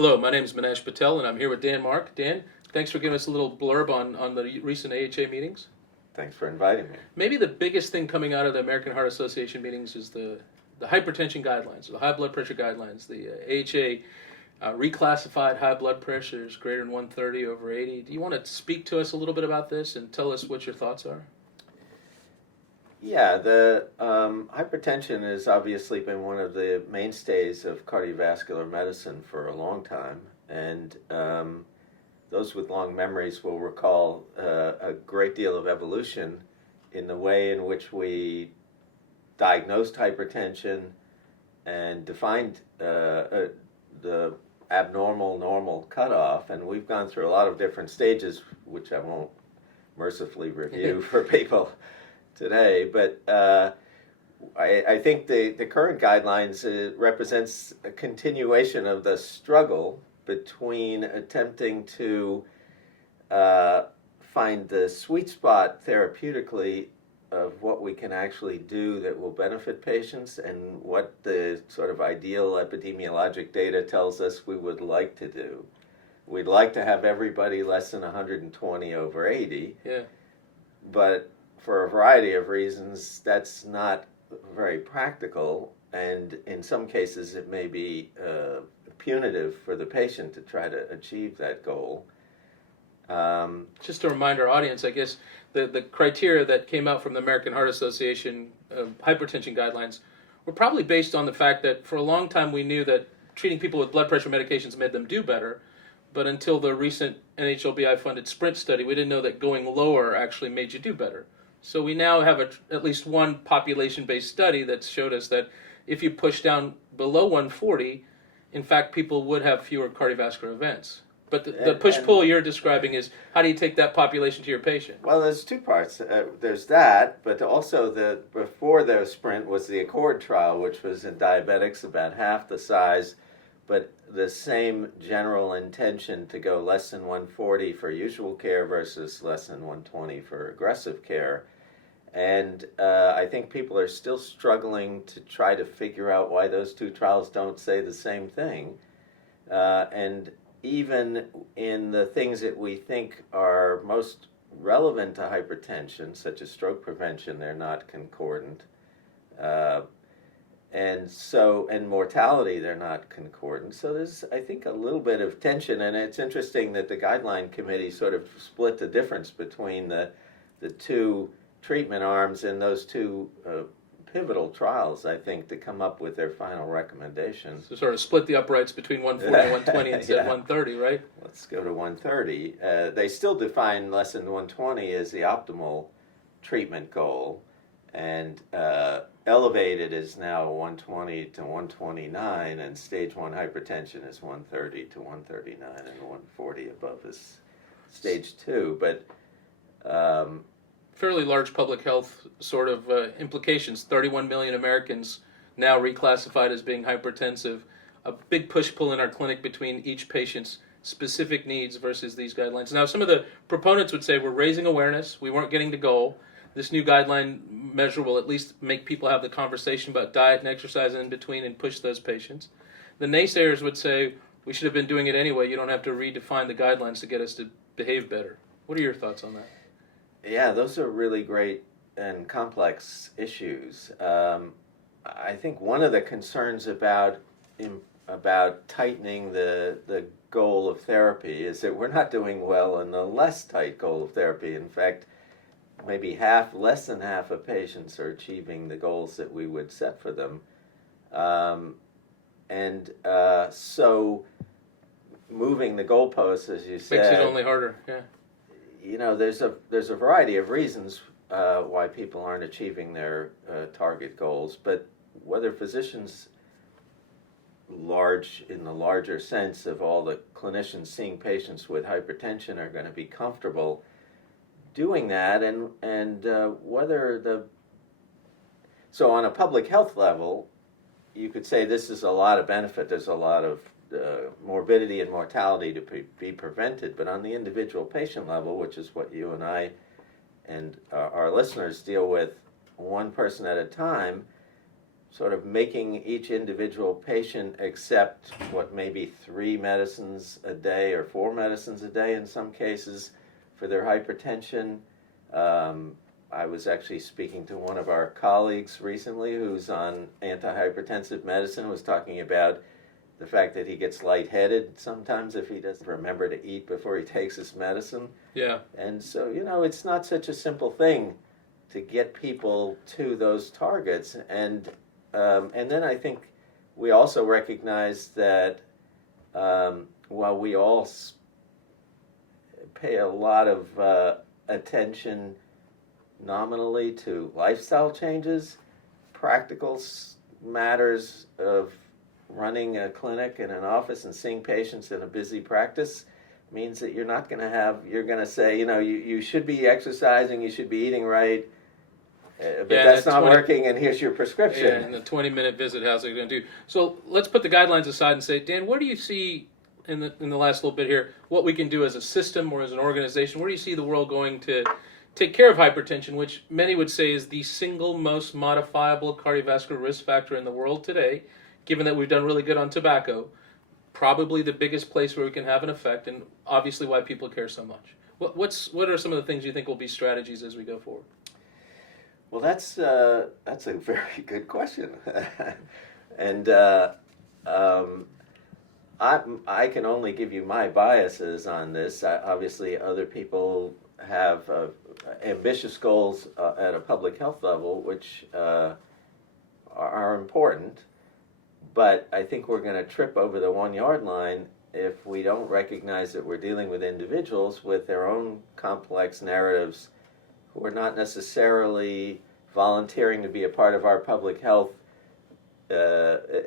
Hello, my name is Manesh Patel, and I'm here with Dan Mark. Dan, thanks for giving us a little blurb on the recent AHA meetings. Thanks for inviting me. Maybe the biggest thing coming out of the American Heart Association meetings is the hypertension guidelines, the high blood pressure guidelines. The AHA reclassified high blood pressures greater than 130 over 80. Do you want to speak to us a little bit about this and tell us what your thoughts are? Yeah, the hypertension has obviously been one of the mainstays of cardiovascular medicine for a long time, and those with long memories will recall a great deal of evolution in the way in which we diagnosed hypertension and defined the abnormal normal cutoff, and we've gone through a lot of different stages, which I won't mercifully review for people today, but I think the current guidelines represents a continuation of the struggle between attempting to find the sweet spot therapeutically of what we can actually do that will benefit patients and what the sort of ideal epidemiologic data tells us we would like to do. We'd like to have everybody less than 120 over 80, Yeah. but for a variety of reasons, that's not very practical, and in some cases it may be punitive for the patient to try to achieve that goal. Just to remind our audience, I guess the criteria that came out from the American Heart Association hypertension guidelines were probably based on the fact that for a long time we knew that treating people with blood pressure medications made them do better, but until the recent NHLBI-funded SPRINT study, we didn't know that going lower actually made you do better. So we now have at least one population-based study that showed us that if you push down below 140, in fact, people would have fewer cardiovascular events. But the push-pull you're describing is how do you take that population to your patient? Well, there's two parts. There's that, but also before the SPRINT was the ACCORD trial, which was in diabetics about half the size, but the same general intention to go less than 140 for usual care versus less than 120 for aggressive care. And I think people are still struggling to try to figure out why those two trials don't say the same thing. And even in the things that we think are most relevant to hypertension, such as stroke prevention, they're not concordant. And mortality, they're not concordant. So there's, I think, a little bit of tension, and it's interesting that the guideline committee sort of split the difference between the two treatment arms in those two pivotal trials, I think, to come up with their final recommendations. So sort of split the uprights between 140 and 120 instead of 130, right? Let's go to 130. They still define less than 120 as the optimal treatment goal, and elevated is now 120 to 129, and stage 1 hypertension is 130 to 139, and 140 above is stage 2. But fairly large public health sort of implications. 31 million Americans now reclassified as being hypertensive. A big push-pull in our clinic between each patient's specific needs versus these guidelines. Now, some of the proponents would say we're raising awareness, we weren't getting to goal. This new guideline measure will at least make people have the conversation about diet and exercise in between and push those patients. The naysayers would say we should have been doing it anyway. You don't have to redefine the guidelines to get us to behave better. What are your thoughts on that? Yeah, those are really great and complex issues. I think one of the concerns about tightening the goal of therapy is that we're not doing well in the less tight goal of therapy. In fact, maybe less than half of patients are achieving the goals that we would set for them. So moving the goalposts, as you said, Makes it only harder, yeah. You know, there's a variety of reasons why people aren't achieving their target goals, but whether physicians in the larger sense of all the clinicians seeing patients with hypertension are going to be comfortable doing that, and whether so on a public health level, you could say this is a lot of benefit. There's a lot of morbidity and mortality to be prevented, but on the individual patient level, which is what you and I and our listeners deal with one person at a time, sort of making each individual patient accept what maybe 3 medicines a day or 4 medicines a day in some cases for their hypertension. I was actually speaking to one of our colleagues recently who's on antihypertensive medicine, was talking about the fact that he gets lightheaded sometimes if he doesn't remember to eat before he takes his medicine. Yeah. And so, it's not such a simple thing to get people to those targets. And then I think we also recognize that while we all pay a lot of attention nominally to lifestyle changes, practical matters of running a clinic and an office and seeing patients in a busy practice means that you're going to say, you should be exercising, you should be eating right, but that's not working, and here's your prescription. Yeah, and the 20-minute visit, how's it going to do? So let's put the guidelines aside and say, Dan, what do you see in the last little bit here, what we can do as a system or as an organization? Where do you see the world going to take care of hypertension, which many would say is the single most modifiable cardiovascular risk factor in the world today, given that we've done really good on tobacco, probably the biggest place where we can have an effect, and obviously why people care so much. What are some of the things you think will be strategies as we go forward? Well, that's a very good question. And I can only give you my biases on this. Obviously, other people have ambitious goals at a public health level, which are important. But I think we're going to trip over the 1-yard line if we don't recognize that we're dealing with individuals with their own complex narratives who are not necessarily volunteering to be a part of our public health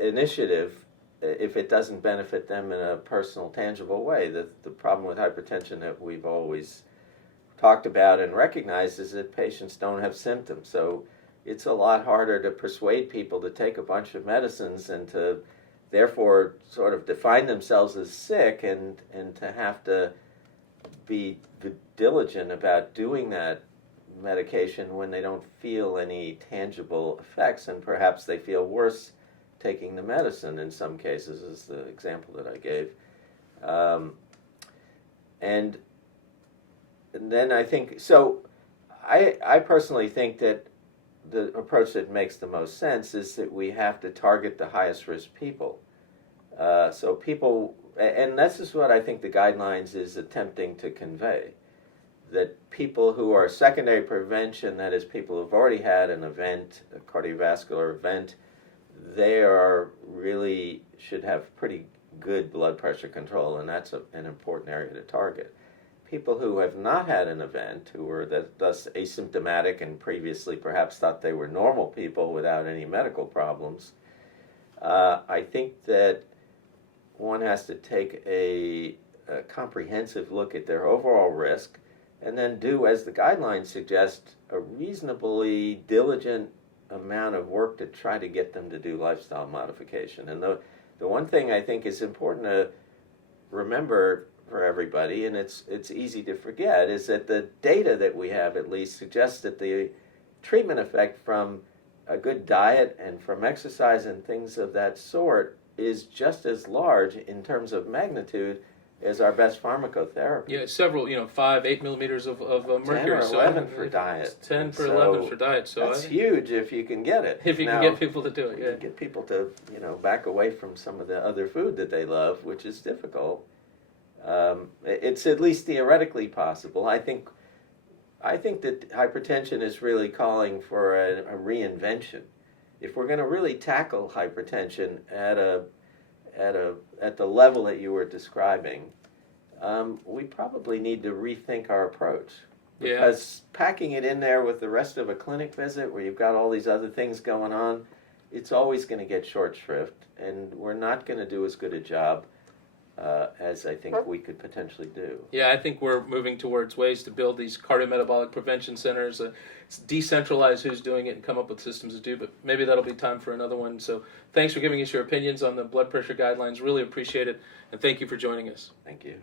initiative if it doesn't benefit them in a personal, tangible way. The problem with hypertension that we've always talked about and recognized is that patients don't have symptoms. So it's a lot harder to persuade people to take a bunch of medicines and to therefore sort of define themselves as sick and to have to be diligent about doing that medication when they don't feel any tangible effects, and perhaps they feel worse taking the medicine in some cases, is the example that I gave. And then I think, so I personally think that the approach that makes the most sense is that we have to target the highest risk people. So people, and this is what I think the guidelines is attempting to convey, that people who are secondary prevention, that is people who've already had an event, a cardiovascular event, they really should have pretty good blood pressure control, and that's an important area to target. People who have not had an event, who are thus asymptomatic and previously perhaps thought they were normal people without any medical problems, I think that one has to take a comprehensive look at their overall risk and then do, as the guidelines suggest, a reasonably diligent amount of work to try to get them to do lifestyle modification. And the one thing I think is important to remember for everybody, and it's easy to forget, is that the data that we have at least suggests that the treatment effect from a good diet and from exercise and things of that sort is just as large in terms of magnitude as our best pharmacotherapy. Yeah, several, 5, 8 millimeters of mercury. 10 or 11 for diet. 10 for 11 for diet. So that's huge if you can get it. If you can get people to do it, yeah. Get people to, back away from some of the other food that they love, which is difficult. It's at least theoretically possible. I think that hypertension is really calling for a reinvention. If we're going to really tackle hypertension at the level that you were describing, we probably need to rethink our approach. Because packing it in there with the rest of a clinic visit where you've got all these other things going on, it's always going to get short shrift, and we're not going to do as good a job as I think we could potentially do. Yeah, I think we're moving towards ways to build these cardiometabolic prevention centers, decentralize who's doing it and come up with systems to do, but maybe that'll be time for another one. So thanks for giving us your opinions on the blood pressure guidelines. Really appreciate it, and thank you for joining us. Thank you.